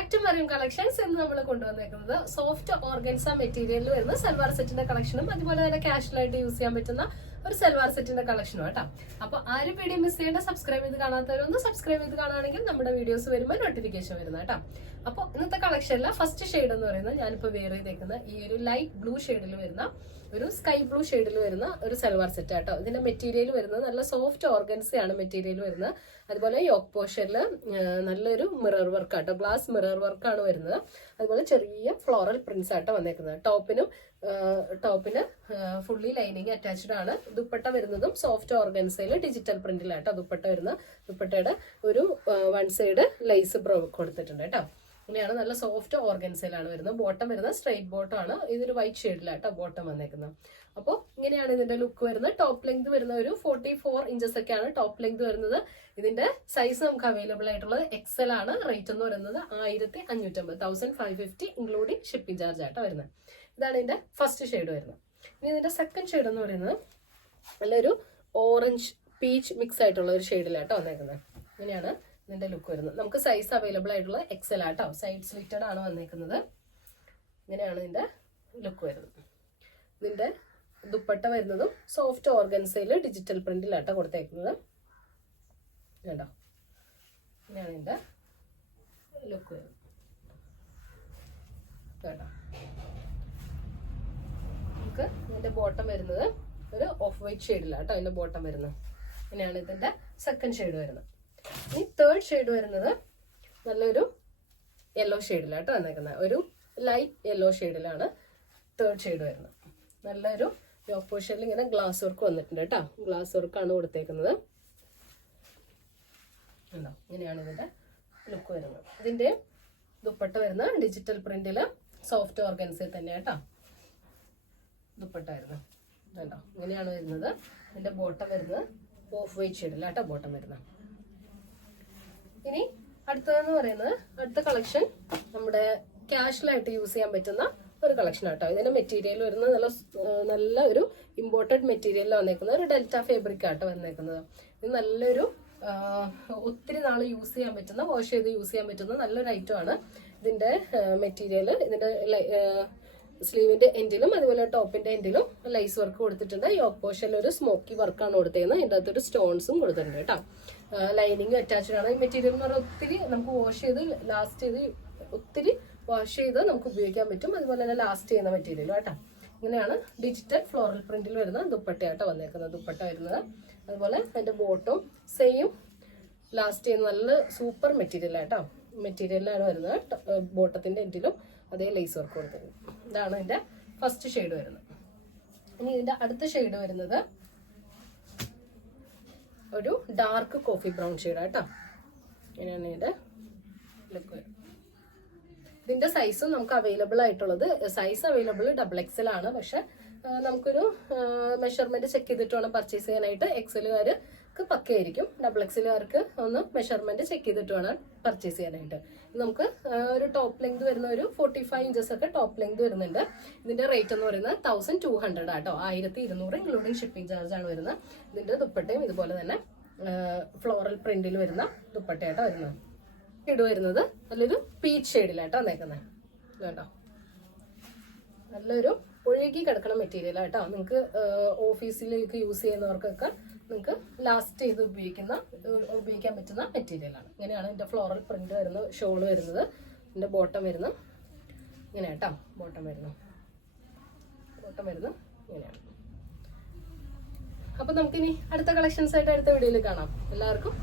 Back to Mariyam collections എന്ന് നമ്മൾ കൊണ്ടുവന്നേക്കുന്നത് soft organza മെറ്റീരിയലിൽ വരുന്ന സൽവാർ സെറ്റിന്റെ കളക്ഷനും അതുപോലെ തന്നെ കാഷ്വലായിട്ട് യൂസ് ചെയ്യാൻ പറ്റുന്ന ഒരു സൽവാർ സെറ്റിന്റെ കളക്ഷനും കേട്ടോ. അപ്പൊ ആരും വീഡിയോ മിസ് ചെയ്യേണ്ട, സബ്സ്ക്രൈബ് ചെയ്ത് കാണാത്തവരൊന്ന് സബ്സ്ക്രൈബ് ചെയ്ത് കാണുകയാണെങ്കിൽ നമ്മുടെ വീഡിയോസ് വരുമ്പോൾ നോട്ടിഫിക്കേഷൻ വരുന്നത് കേട്ടോ. അപ്പോൾ ഇന്നത്തെ കളക്ഷനിലെ ഫസ്റ്റ് ഷെയ്ഡ് എന്ന് പറയുന്നത് ഞാനിപ്പോൾ വെയർ ചെയ്തേക്കുന്ന ഈ ഒരു ലൈറ്റ് ബ്ലൂ ഷെയ്ഡിൽ വരുന്ന ഒരു സ്കൈ ബ്ലൂ ഷെയ്ഡിൽ വരുന്ന ഒരു സൽവാർ സെറ്റ് കേട്ടോ. ഇതിന്റെ മെറ്റീരിയൽ വരുന്നത് നല്ല സോഫ്റ്റ് ഓർഗൻസയാണ് മെറ്റീരിയൽ വരുന്നത്. അതുപോലെ യോക്ക് പോർഷനിൽ നല്ലൊരു മിറർ വർക്ക് ആട്ടോ, ഗ്ലാസ് മിറർ വർക്കാണ് വരുന്നത്. അതുപോലെ ചെറിയ ഫ്ലോറൽ പ്രിന്റ്സ് ആട്ടോ വന്നേക്കുന്നത്. ടോപ്പിന് ഫുള്ളി ലൈനിങ് അറ്റാച്ച്ഡ് ആണ്. ദുപ്പട്ട വരുന്നതും സോഫ്റ്റ് ഓർഗൻസയിൽ ഡിജിറ്റൽ പ്രിന്റിലാട്ടോ ദുപ്പട്ട വരുന്നത്. ദുപ്പട്ടയുടെ ഒരു വൺ സൈഡ് ലൈസ് കൊടുത്തിട്ടുണ്ട് കേട്ടോ. ഇങ്ങനെയാണ്, നല്ല സോഫ്റ്റ് ഓർഗൻസയിലാണ് വരുന്നത്. ബോട്ടം വരുന്നത് സ്ട്രെയിറ്റ് ബോട്ടം ആണ്. ഇതൊരു വൈറ്റ് ഷെയ്ഡിലാട്ടോ ബോട്ടം വന്നേക്കുന്നത്. അപ്പോൾ ഇങ്ങനെയാണ് ഇതിന്റെ ലുക്ക് വരുന്നത്. ടോപ്പ് ലെങ്ത് വരുന്ന ഒരു 44 ഇഞ്ചസ് ഒക്കെയാണ് ടോപ്പ് ലെങ്ത് വരുന്നത്. ഇതിന്റെ സൈസ് നമുക്ക് അവൈലബിൾ ആയിട്ടുള്ളത് എക്സൽ ആണ്. റേറ്റ് എന്ന് പറയുന്നത് 1550, 1550 ഇൻക്ലൂഡിങ് ഷിപ്പിംഗ് ചാർജ് ആട്ടോ വരുന്നത്. ഇതാണ് ഇതിന്റെ ഫസ്റ്റ് ഷെയ്ഡ് വരുന്നത്. ഇനി ഇതിന്റെ സെക്കൻഡ് ഷെയ്ഡ് എന്ന് പറയുന്നത് നല്ലൊരു ഓറഞ്ച് പീച്ച് മിക്സ് ആയിട്ടുള്ള ഒരു ഷെയ്ഡിലാട്ടോ വന്നേക്കുന്നത്. ഇങ്ങനെയാണ് ഇതിന്റെ ലുക്ക് വരുന്നത്. നമുക്ക് സൈസ് അവൈലബിൾ ആയിട്ടുള്ള എക്സൽ ആട്ടോ. സൈഡ് സ്ലിറ്റഡ് ആണ് വന്നേക്കുന്നത്. ഇങ്ങനെയാണ് ഇതിന്റെ ലുക്ക് വരുന്നത്. ഇതിന്റെ ദുപ്പട്ട വരുന്നതും സോഫ്റ്റ് ഓർഗൻസയിൽ ഡിജിറ്റൽ പ്രിന്റിലാട്ടോ കൊടുത്തേക്കുന്നത് കേട്ടോ. ഇങ്ങനെയാണ് ഇതിന്റെ ലുക്ക് വരുന്നത് കേട്ടോ. നമുക്ക് ഇതിന്റെ ബോട്ടം വരുന്നത് ഒരു ഓഫ് വൈറ്റ് ഷെയ്ഡിലാട്ടോ ഇതിന്റെ ബോട്ടം വരുന്നത്. ഇങ്ങനെയാണ് ഇതിന്റെ സെക്കൻഡ് ഷെയ്ഡ് വരുന്നത്. ഇനി തേർഡ് ഷെയ്ഡ് വരുന്നത് നല്ലൊരു യെല്ലോ ഷെയ്ഡിലാട്ടോ വന്നേക്കുന്നത്. ഒരു ലൈറ്റ് യെല്ലോ ഷെയ്ഡിലാണ് തേർഡ് ഷെയ്ഡ് വരുന്നത്. നല്ലൊരു യോക്ക് പോർഷനിൽ ഇങ്ങനെ ഗ്ലാസ് വർക്ക് വന്നിട്ടുണ്ട് കേട്ടോ. ഗ്ലാസ് വർക്കാണ് കൊടുത്തേക്കുന്നത്. ഉണ്ടോ, ഇങ്ങനെയാണ് ഇതിന്റെ ലുക്ക് വരുന്നത്. ഇതിന്റെ ദുപ്പട്ട വരുന്ന ഡിജിറ്റൽ പ്രിന്റില് സോഫ്റ്റ് ഓർഗൻസിൽ തന്നെ കേട്ടോ ദുപ്പട്ട വരുന്നത്. ഉണ്ടോ, ഇങ്ങനെയാണ് വരുന്നത്. ഇതിന്റെ ബോട്ടം വരുന്നത് ഓഫ് വൈറ്റ് ഷെയ്ഡിലാട്ടോ ബോട്ടം വരുന്നത്. ഇനി അടുത്തതെന്ന് പറയുന്നത് അടുത്ത കളക്ഷൻ നമ്മുടെ കാഷ്വലായിട്ട് യൂസ് ചെയ്യാൻ പറ്റുന്ന ഒരു കളക്ഷൻ ആട്ടോ. ഇതിന്റെ മെറ്റീരിയൽ വരുന്നത് നല്ല ഒരു ഇമ്പോർട്ടഡ് മെറ്റീരിയലിൽ വന്നേക്കുന്നത് ഒരു ഡെൽറ്റ ഫാബ്രിക് ആട്ടോ വന്നേക്കുന്നത്. ഇത് നല്ലൊരു ഒത്തിരി നാൾ യൂസ് ചെയ്യാൻ പറ്റുന്ന, വാഷ് ചെയ്ത് യൂസ് ചെയ്യാൻ പറ്റുന്ന നല്ലൊരു ഐറ്റം ആണ്. ഇതിന്റെ മെറ്റീരിയൽ ഇതിന്റെ സ്ലീവിന്റെ എൻഡിലും അതുപോലെ ടോപ്പിന്റെ എൻഡിലും ലൈസ് വർക്ക് കൊടുത്തിട്ടുണ്ട്. യോക്ക് പോർഷനിൽ ഒരു സ്മോക്കി വർക്കാണ് കൊടുത്തേക്കുന്നത്. ഇതിന്റെ അകത്തൊരു സ്റ്റോൺസും കൊടുത്തിട്ടുണ്ട് കേട്ടോ. ലൈനിങ് അറ്റാച്ച്ഡ് ആണ്. ഈ മെറ്റീരിയൽ എന്ന് പറഞ്ഞാൽ ഒത്തിരി നമുക്ക് വാഷ് ചെയ്ത് ഒത്തിരി വാഷ് ചെയ്ത് നമുക്ക് ഉപയോഗിക്കാൻ പറ്റും. അതുപോലെ തന്നെ ലാസ്റ്റ് ചെയ്യുന്ന മെറ്റീരിയൽ കേട്ടോ. ഇങ്ങനെയാണ് ഡിജിറ്റൽ ഫ്ലോറൽ പ്രിന്റിൽ വരുന്ന ദുപ്പട്ടയാട്ടോ വന്നേക്കുന്നത്. ദുപ്പട്ട വരുന്നത് അതുപോലെ അതിന്റെ ബോട്ടും സെയിം ലാസ്റ്റ് ചെയ്യുന്ന നല്ല സൂപ്പർ മെറ്റീരിയൽ ആട്ടോ. മെറ്റീരിയലാണ് വരുന്നത്. ബോട്ടത്തിന്റെ എൻഡിലും അതേ ലേസ് വർക്ക് കൊടുത്തിട്ടുണ്ട്. ഇതാണ് ഇതിന്റെ ഫസ്റ്റ് ഷെയ്ഡ് വരുന്നത്. ഇനി ഇതിന്റെ അടുത്ത ഷെയ്ഡ് വരുന്നത് ഒരു ഡാർക്ക് കോഫി ബ്രൗൺ ഷെയ്ഡ് ആട്ടോ. ഇങ്ങനെയാണ് ഇതിന്റെ ലുക്ക് വരുന്നത്. ഇതിന്റെ സൈസും നമുക്ക് അവൈലബിൾ ആയിട്ടുള്ളത്, സൈസ് അവൈലബിൾ XXL ആണ്. പക്ഷെ നമുക്കൊരു മെഷർമെന്റ് ചെക്ക് ചെയ്തിട്ട് വേണം പർച്ചേസ് ചെയ്യാനായിട്ട്. എക്സലുകാർക്ക് പക്കയായിരിക്കും. XXLകാർക്ക് ഒന്ന് മെഷർമെന്റ് ചെക്ക് ചെയ്തിട്ട് വേണം പർച്ചേസ് ചെയ്യാനായിട്ട്. നമുക്ക് ഒരു ടോപ്പ് ലെങ്ത് വരുന്ന ഒരു 45 ഇഞ്ചസ് ഒക്കെ ടോപ്പ് ലെങ്ത് വരുന്നുണ്ട്. ഇതിന്റെ റേറ്റ് എന്ന് പറയുന്നത് 1200 ആട്ടോ. 1200 ഇൻക്ലൂഡിങ് ഷിപ്പിംഗ് ചാർജ് ആണ് വരുന്നത്. ഇതിന്റെ ദുപ്പട്ടയും ഇതുപോലെ തന്നെ ഫ്ലോറൽ പ്രിന്റിൽ വരുന്ന ദുപ്പട്ടയാട്ടോ വരുന്നത്. ഷെയ്ഡ് വരുന്നത് നല്ലൊരു പീച്ച് ഷെയ്ഡിലാട്ടോ വന്നേക്കുന്നത് കേട്ടോ. നല്ലൊരു ഒഴുകി കിടക്കുന്ന മെറ്റീരിയൽ ആട്ടോ. നിങ്ങൾക്ക് ഓഫീസിലേക്ക് യൂസ് ചെയ്യുന്നവർക്കൊക്കെ നിങ്ങൾക്ക് ലാസ്റ്റ് ചെയ്ത് ഉപയോഗിക്കാൻ പറ്റുന്ന മെറ്റീരിയലാണ്. ഇങ്ങനെയാണ് ഇതിന്റെ ഫ്ലോറൽ പ്രിന്റ് വരുന്ന ഷോൾ വരുന്നത്. ഇതിന്റെ ബോട്ടം വരുന്നത് ഇങ്ങനെ കേട്ടോ. ബോട്ടം വരുന്നു ഇങ്ങനെയാണ്. അപ്പൊ നമുക്കിനി അടുത്ത കളക്ഷൻസ് ആയിട്ട് അടുത്ത വീഡിയോയിൽ കാണാം. എല്ലാവർക്കും